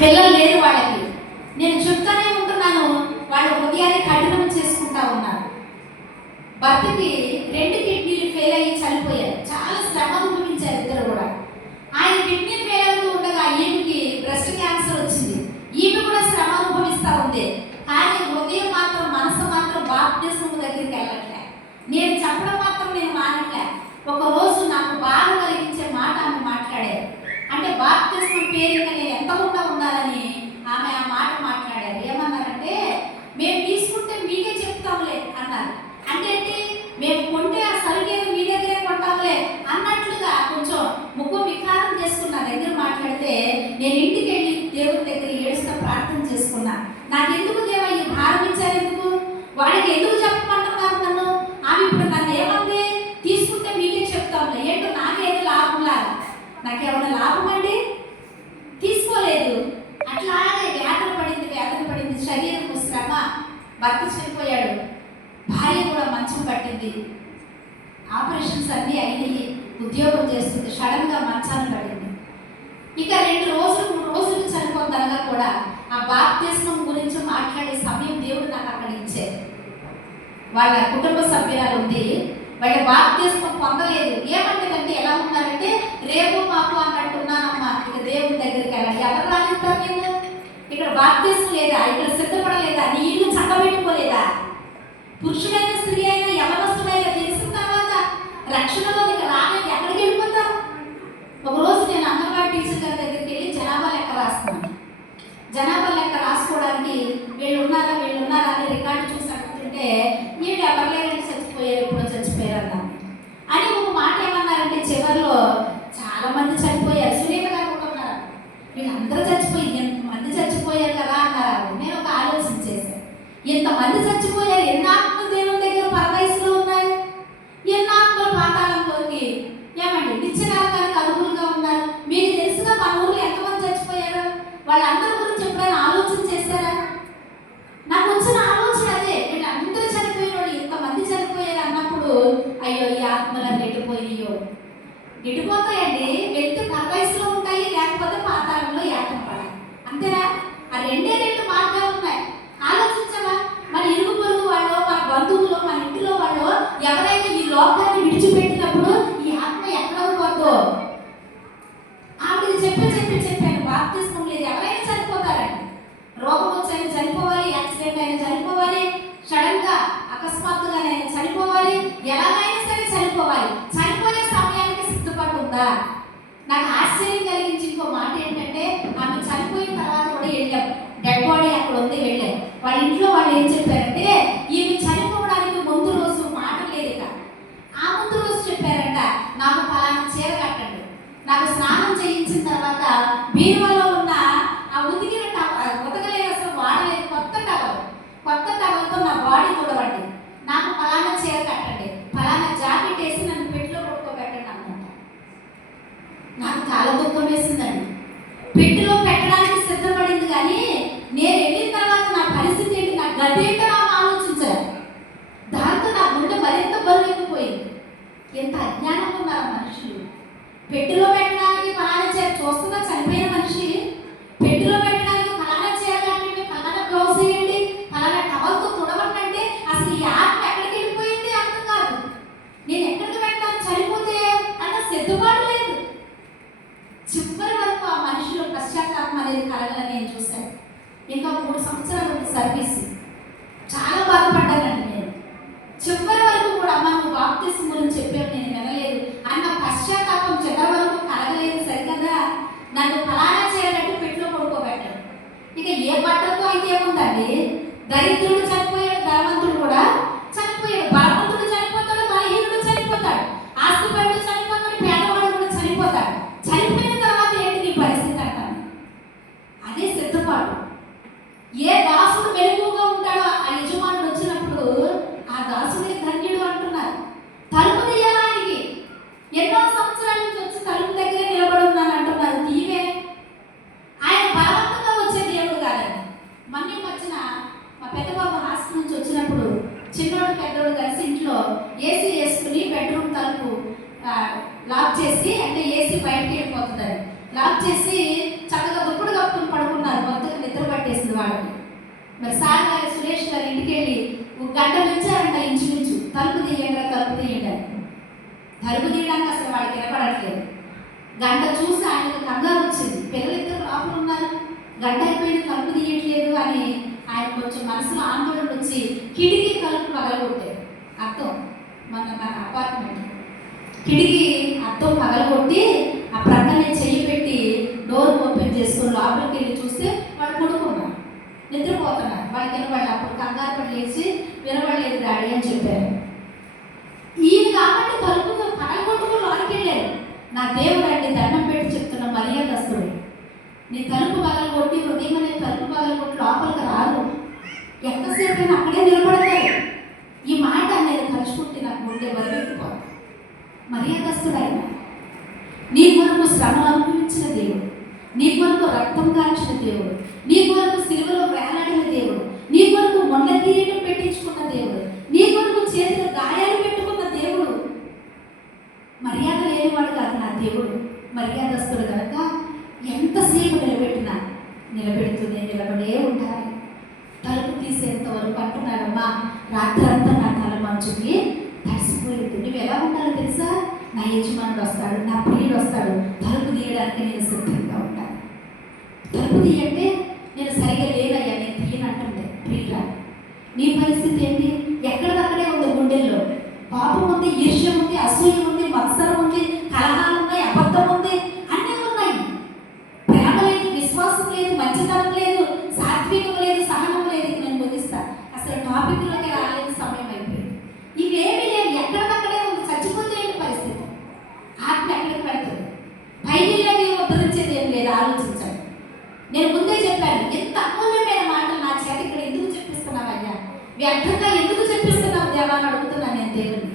పిల్లలు లేరు వాళ్ళకి. నేను చెప్తానే ఉంటున్నాను, వాళ్ళు హృదయాన్ని కఠినం చేసుకుంటా ఉన్నారు. భర్తకి 2 కిడ్నీలు ఫెయిల్ అయ్యి చనిపోయారు. చాలా శ్రమ అనుభవించారు ఇద్దరు కూడా. ఆయన కిడ్నీ ఫెయిల్ అవుతూ ఉండగా ఈమెకి బ్రెస్ట్ క్యాన్సర్ వచ్చింది. ఈమె కూడా శ్రమ అనుభవిస్తూ ఉంది. కానీ హృదయం మాత్రం, మనసు మాత్రం బాప్తిస్మం దగ్గరికి వెళ్ళట్లే. నేను చెప్పడం మాత్రం నేను మానట్లే. ఒక రోజు నాకు బాధ కలిగించే మాట ఆమె మాట్లాడారు. అంటే బాప్తిస్మం పేరు నేను ఎంతకుండా ఉండాలని ఆమె ఆ మాట మాట్లాడారు. ఏమన్నారంటే, మేము తీసుకుంటే మీకే చెప్తాంలే అన్నారు. అంటే మేము కొంటే ఆ సరిగేది మీ దగ్గరే కొంటాంలే అన్నట్లుగా కొంచెం ముక్కు వికారం చేసుకున్న దగ్గర మాట్లాడితే, నేను ఇంటికి వెళ్ళి దేవుడి దగ్గర ఏడుస్తా ప్రార్థన చేసుకున్నా. నాకెందుకు దేవా ఈ భారం ఇచ్చారు, ఎందుకు వాడికి ఎందుకు చెప్పమంటున్నారు నన్ను? ఆమె ఇప్పుడు నన్ను ఏమంది, తీసుకుంటే మీకే చెప్తాంలే. ఏంటో నాకేదో లాభం లాగా. నాకేమైనా లాభం అండి? తీసుకోలేదు. అట్లాగే వేదన పడింది, శరీరం శ్రమ. భర్త చనిపోయాడు, భార్య కూడా మంచం పట్టింది. ఆపరేషన్స్ అన్నీ అయినాయి, ఉద్యోగం చేస్తుంది. సడన్గా మంచాన పడింది. ఇక 2 రోజులు 3 రోజులు చనిపోతాగా కూడా ఆ బాప్తిస్మం గురించి మాట్లాడే సమయం దేవుడు నాకు అక్కడ ఇచ్చారు. వాళ్ళ కుటుంబ సభ్యురాలు ఉంది, వాళ్ళ బాప్తిస్మం పొందలేదు. ఏమంటదంటే, ఎలా ఉన్నారంటే, రేపు మాకు అన్నట్టున్నానమ్మా, ఇక దేవుడి దగ్గరికి వెళ్ళాలి. ఎవరు రానిస్తారు నేను? ఇక్కడ బాప్తిస్మం లేదా? ఇక్కడ సిద్ధపడలేదా? నీ ఇల్లు చక్కబెట్టుకోలేదా? పురుషుడైన స్త్రీ అయినా యవనస్తుడైనా తెలిసిన తర్వాత రక్షణలోకి రానికి ఎక్కడికి వెళ్ళిపోతాం? ఒకరోజు నేను అంగన్వాడీ టీచర్ గారి దగ్గరికి వెళ్ళి జనాభా లెక్క రాస్తున్నాను. జనాభా లెక్క రాసుకోవడానికి వీళ్ళు ఉన్నారా అని రికార్డు చూసి అనుకుంటుంటే, వీళ్ళు ఎవరు లేరని చచ్చిపోయారు, ఎప్పుడో చచ్చిపోయారు అన్నా అని ఒక మాట ఏమన్నారంటే, చివరిలో చాలా మంది చనిపోయారు, సురేఖ గారు కూడా ఉన్నారు, వీళ్ళందరూ చచ్చిపోయి ఎంతమంది చచ్చిపోయారు కదా అన్నారు. నేను ఒక ఆలోచన చేశాను, ఎంతమంది చచ్చిపోయారు, ఎన్ని ఆత్మలు దేవుని దగ్గర పరదేశంలో ఉన్నాయి, ఎన్ని ఆత్మలు పాతాళంలోకి ఏమండి నిత్య నరకానికి అర్హులుగా ఉన్నారు. మీకు తెలుసుగా మన ఊర్లో ఎంతమంది చచ్చిపోయారు? వాళ్ళందరి గురించి ఎప్పుడైనా ఆలోచన చేశారా? నాకు వచ్చిన ఆలోచన అదే, వీళ్ళందరూ చనిపోయిన వాళ్ళు ఇంతమంది చనిపోయారు అన్నప్పుడు, అయ్యో ఈ ఆత్మలన్నీ ఎటుపోయినాయో. ఎటుపోతాయండి? వెళ్తే పరదేశంలో ఉంటాయి, లేకపోతే పాతాళంలో యాత్ర పడాలి. అంతేనా? ఆ 2 మార్గాలు ఉన్నాయి. ఆలోచించవా? మన ఇరుగు పొరుగు వాళ్ళు, మన బంధువులు, మన ఇంటిలో వాళ్ళు ఎవరైనా ఈ లోకాన్ని విడిచిపెట్టినప్పుడు ఈ ఆత్మ ఎక్కడ పోతుందో. ఆవిడకి చెప్పాను, బాప్తిస్మం లేదు, ఎవరైనా చనిపోతారండి. రోగం వచ్చైనా చనిపోవాలి, యాక్సిడెంట్ అయినా చనిపోవాలి, సడన్ గా అకస్మాత్తుగానైనా చనిపోవాలి, ఎలాగైనా సరే చనిపోవాలి. చనిపోయే సమయానికి సిద్ధపడుతుందా? నాకు ఆశ్చర్యం కలిగించి ఇంకో మాట ఏంటంటే, ఆమె చనిపోయిన తర్వాత కూడా వెళ్ళాం, డెడ్ బాడీ అక్కడ ఉంది, వెళ్ళాం. వాళ్ళ ఇంట్లో వాళ్ళు ఏం చెప్పారంటే, ఈమె చనిపోవడానికి ముందు రోజు మాట లేదు. ఇక ఆ ముందు రోజు చెప్పారంట, నాకు ఫలానా చీర కట్టండి, నాకు స్నానం చేయించిన తర్వాత బీరువాలో ఉన్న ఆ ఉతికిన ఉతకలేదు, అసలు వాడలేదు, కొత్త టవల్తో నా బాడీ తుడవండి, నాకు ఫలానా చీర కట్టండి, ఫలానా జాకెట్ వేసి నన్ను పెట్టిలో పడుకోబెట్టండి అన్నమాట. నాకు చాలా దుఃఖం వేసిందండి. పెట్టిలో పెట్టడానికి సిద్ధపడింది, కానీ నేను వెళ్ళిన తర్వాత నా పరిస్థితి ఏంటి, నా గది ఏంటో నాకు ఆలోచించారు. దాంతో నా గుండె మరింత బరువెక్కిపోయింది. ఎంత అజ్ఞానం ఉన్నారు మనుషులు. పెట్టిలో పెట్టడానికి ఫలానా చీర చూస్తుందా చనిపోయిన మనిషి? పెట్టిలో పెట్టడానికి ఫలానా చీర కట్టండి, ఫలానా బ్లౌజ్ వేయండి, ఫలానా టవల్తో తుడవండి. అసలు ఈ ఆత్మ ఎక్కడికి వెళ్ళిపోయింది అర్థం కాదు. నేను ఎక్కడికి వెళ్తాను చనిపోతే అన్న సిద్ధపాటు లేదు. చివరి వరకు ఆ మనిషిలో పశ్చాత్తాపం అనేది కలగాలని నేను చూశాను. ఇంకా 3 సంవత్సరాలు సర్వీస్, చాలా బాధపడ్డానండి నేను. చివరి వరకు కూడా అమ్మ నువ్వు బాప్తిస్మం గురించి చెప్పావు, నేను వినలేదు అన్న పశ్చాత్తాపం చివరి వరకు కలగలేదు. సరికదా నన్ను ఫలానా చేయాలంటే పెట్టిలో పడుకోబెట్టాడు. ఇక ఏ బట్టతో అయితే ఏముందండి, దరిద్రుడు చనిపోయాడు, ధనవంతుడు కూడా చనిపోయాడు, బలవంతుడు చనిపోతాడు, బలహీనుడు చనిపోతాడు, ఆస్తిపరుడు చనిపోతాడు, పేదవాడు కూడా చనిపోతాడు. చనిపోయిన తర్వాత ఏంటి నీ పరిస్థితి అంటాను. అదే సిద్ధపాటు. ఏ దాసుడు మెలుగుగా ఉంటాడో ఆ యజమానుడు వచ్చినప్పుడు ఆ దాసుడే ధన్యుడు అంటున్నారు. తలుపు తీయాలానికి ఎన్నో సంవత్సరాల నుంచి వచ్చి తలుపు దగ్గరే నిలబడి ఉన్నాను అంటున్నారు. తీవే. ఆయన బలవంతంగా వచ్చే దేవుడు కాదండి. మళ్ళీ వచ్చిన మా పెద్దబాబు హాస్టల్ మరి సార్ గారు సురేష్ గారు ఇంటికి వెళ్ళి ఒక గంట పిలిచారంట ఇంచుమించు, తలుపు తీయండి తలుపు తీయండి అని. తలుపు తీయడానికి అసలు వాడికి వినపడట్లేదు. గంట చూసి ఆయనకు కంగారు వచ్చింది, పిల్లలిద్దరు లోపల ఉన్నారు, గంట అయిపోయింది తలుపు తీయట్లేదు అని ఆయన కొంచెం మనసులో ఆందోళన వచ్చి కిటికీ తలుపు పగలగొట్టాడు. అర్థం మన అపార్ట్మెంట్ కిటికీ అద్దం పగలగొట్టి ఆ ప్రక్కనే చెయ్యి పెట్టి డోర్ ఓపెన్ చేసుకుని లోపలికి వెళ్ళి చూస్తే వాడు పడుకున్నాడు, నిద్రపోతున్నారు. వాడికి వాళ్ళు అప్పుడు కంగారు పడి లేచి వినబడలేదు డాడీ అని చెప్పారు. ఈయన కాబట్టి తలుపు పగలగొట్టుకుని లోనికి వెళ్ళారు. నా దేవుడు అండి దండం పెట్టి చెప్తున్న మర్యాదస్తుడు, నీ తలుపు పగలగొట్టి హృదయం అనే తలుపు పగలగొట్టి లోపలికి రారు, ఎంతసేపు అయినా అక్కడే నిలబడతారు. ఈ మాట నేను తలుచుకుంటే నాకు ముందే వరవెక్కిపోతాను. మర్యాదస్తుడు ఆయన, నీ కొరకు శ్రమ అనుభవించిన దేవుడు, నీ కొరకు రక్తం కాల్చిన దేవుడు, నీ కొరకు సిలువలో వేలాడిన దేవుడు, నీ కొరకు మొండ కిరీటం పెట్టించుకున్న దేవుడు, నీ కొరకు చేతులు గాయాలు పెట్టుకున్న దేవుడు. మర్యాద లేనివాడు కాదు నా దేవుడు, మర్యాదస్తుడు కనుక ఎంతసేపు నిలబెట్టినా నిలబెడుతూనే నిలబడే ఉంటారు. తలుపు తీసేంత వరకు అంటున్నాడమ్మా, రాత్రంతా నా తల మంచుకి తడిసిపోయింది. నువ్వు ఎలా ఉండాలో తెలుసా? నా యజమానుడు వస్తాడు, నా ప్రియుడు వస్తాడు, తలుపు తీయడానికి నేను సిద్ధంగా ఉంటాను. తలుపు తీయంటే నేను సరిగా లేదయ్యా, నేను తీయనంటుండే ప్రియురా. నీ పరిస్థితి ఏంటి? ఎక్కడికక్కడే ఉంది, గుండెల్లో పాపం ఉంది, ఈర్ష్య ఉంది, అసూయ ఉంది, మత్సరం ఉంది, కలహాలు ఉన్నాయి, అబద్ధం ఉంది, అన్నీ ఉన్నాయి. ప్రేమ లేదు, విశ్వాసం లేదు, మంచితనం లేదు, సాత్వికం లేదు, సహనం లేదు. నేను ముగిస్తా, అసలు టాపిక్లోకి రాలేని సమయం అయిపోయింది. ఇవేమీ లేవు, ఎక్కడికక్కడే ఉంది. చచ్చిపోతే ఏంటి పరిస్థితి? ఆత్మ ఎక్కడికి పెడుతుంది? బైబిల్లోకి ఉద్ధరించేది ఏం లేదు. ఆలోచించండి. నేను ముందే చెప్పాను, ఎంత అమూల్యమైన మాటలు నా చేత ఇక్కడ ఎందుకు చెప్పిస్తున్నావయ్యా, వ్యర్థంగా ఎందుకు చెప్పిస్తున్నావు దేవా అని అడుగుతున్నాను నేను దేవుని.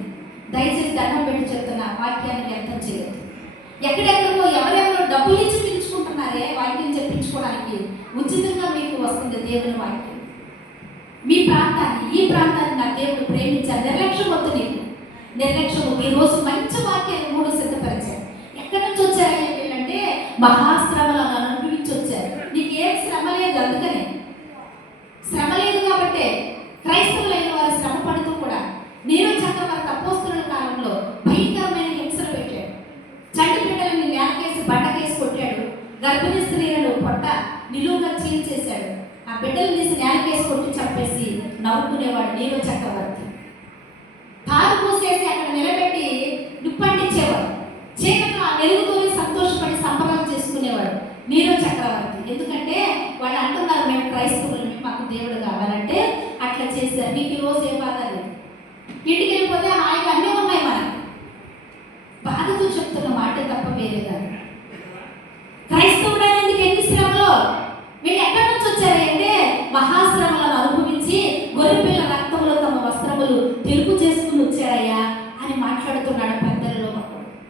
దయచేసి దండం పెట్టి చెప్తున్నా, వాక్యాన్ని వ్యర్థం చేయదు. ఎక్కడెక్కడో ఎవరెవరో డబ్బులు ఇచ్చి పిలుచుకుంటున్నారే వాక్యం చెప్పించుకోవడానికి, ఉచితంగా మీకు వస్తుంది దేవుని వాక్యం. మీ ప్రాంతాన్ని, ఈ ప్రాంతాన్ని నా దేవుడు ప్రేమించారు. నిర్లక్ష్యం వద్దు నీకు, నిర్లక్ష్యం. ఈరోజు మంచి వాక్యాన్ని 3 సిద్ధపరిచారు. ఎక్కడి నుంచి వచ్చారని చెప్పారంటే మహాశ్రమలను అనుభవించి వచ్చారు. నీకు ఏం శ్రమ లేదు, అందుకనే శ్రమ లేదు కాబట్టి క్రైస్తవులైన వారు శ్రమ పడుతూ కూడా నీరు చక్రవర్తి అపోస్తలుల కాలంలో భయంకరమైన హింసలు పెట్టాడు. చంటి బిడ్డలని నేలకేసి బండకేసి కొట్టాడు. గర్భిణీ స్త్రీలను పొట్ట నిలువుగా చీల్చేశాడు. ఆ బిడ్డలు తీసి నేలకేసి కొట్టి చంపేసి నవ్వుకునేవాడు నీరు చక్రవర్తి. తారు పూసేసి అక్కడ నిలబెట్టి నిప్పంటించేవాడు. చీకట్లో ఆ వెలుగుతోనే సంతోషపడి సంబరాలు చేసుకునేవాడు నీరో చక్రవర్తి. ఎందుకంటే వాళ్ళు అంటున్నారు, మేము క్రైస్తవులు, మాకు దేవుడు కావాలంటే అట్లా చేశారు. నీకు ఈరోజు ఏ బాధ లేదు, ఇంటికి వెళ్ళిపోతే హాయిగా అన్నీ ఉన్నాయి. మనకి బాధతో చెప్తున్న మాట తప్ప వేరే కాదు.